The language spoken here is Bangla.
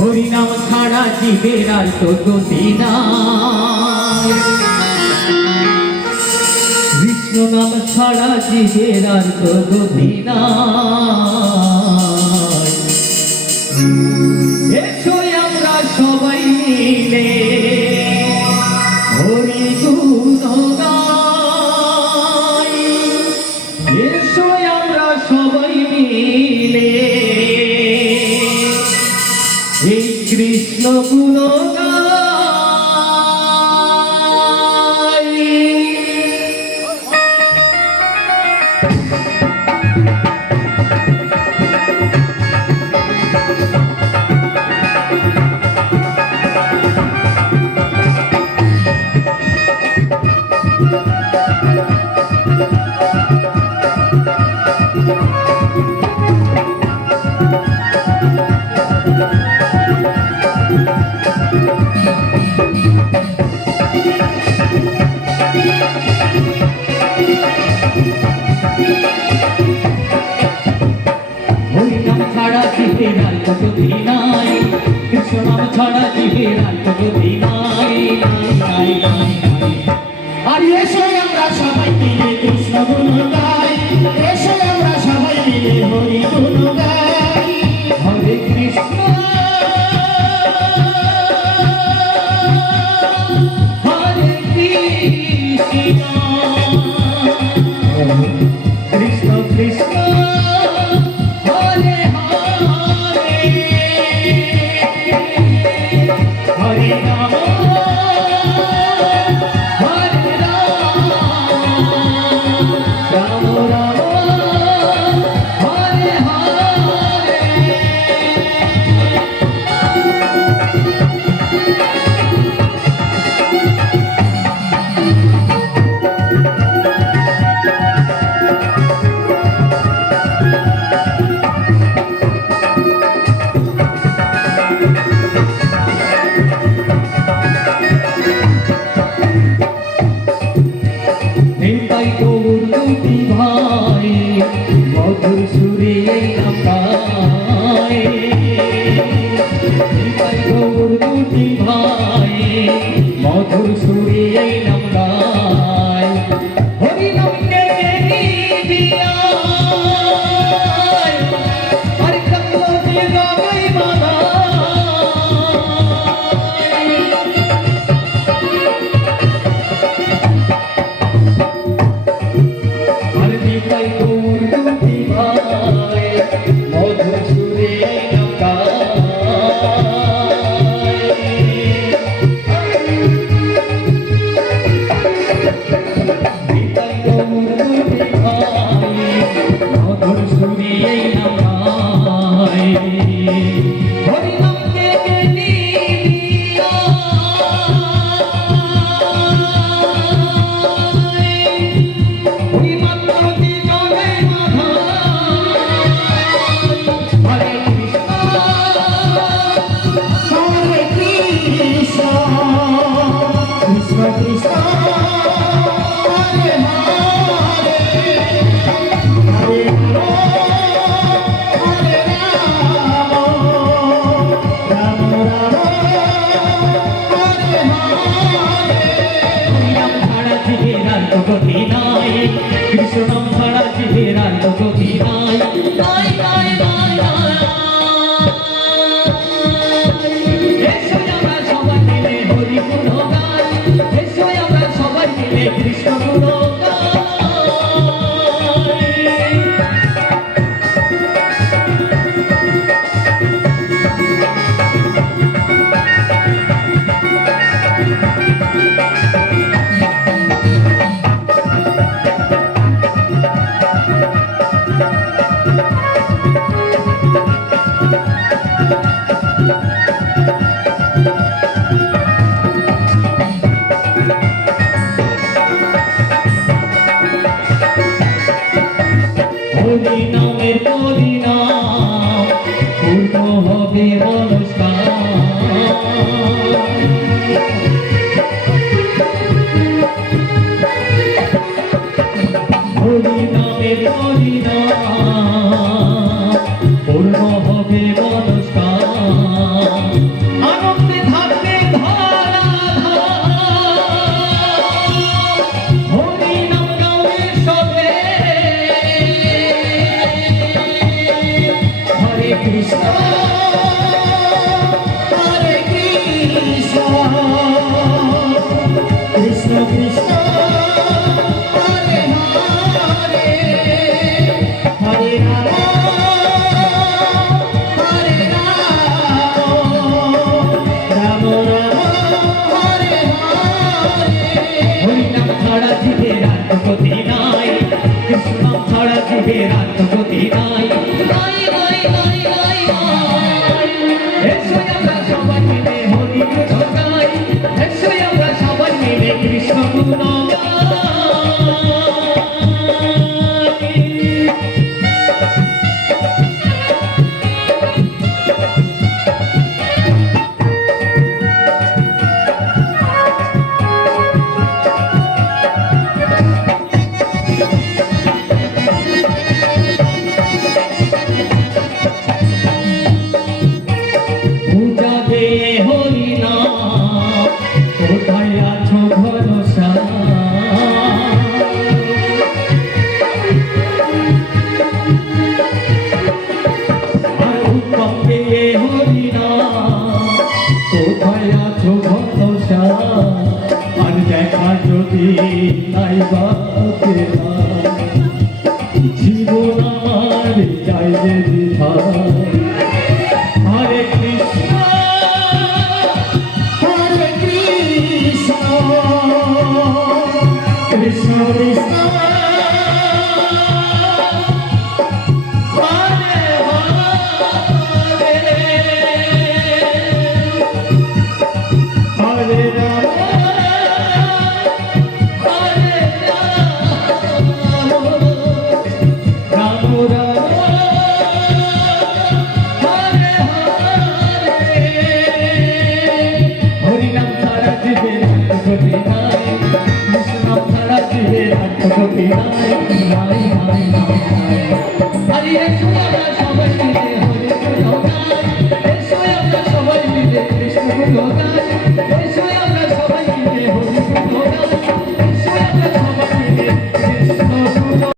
হরিনাম ছাড়া জীবের আর তো গতি নাম ছাড়া জীবের আর তো আমরা সবাই মিলে Krishna Puran. রাতক দিনাই কৃষ্ণ নাম ছাড়া জিভে রাতক দিনাই, নাই নাই আর এসো আমরা সবাই মিলে কৃষ্ণ গুণ গাই এসো আমরা সবাই মিলে হরি গুণ গাই হরে কৃষ্ণ। কৃষ্ণ কৃষ্ণ। Oh, 你 হরে কৃষ্ণ সবাই মিলে কৃষ্ণ থেকে হরি না। কোথায় আছো ভরসা আর দেখা যদি তাই জীবন আমার চাইলে বিধান।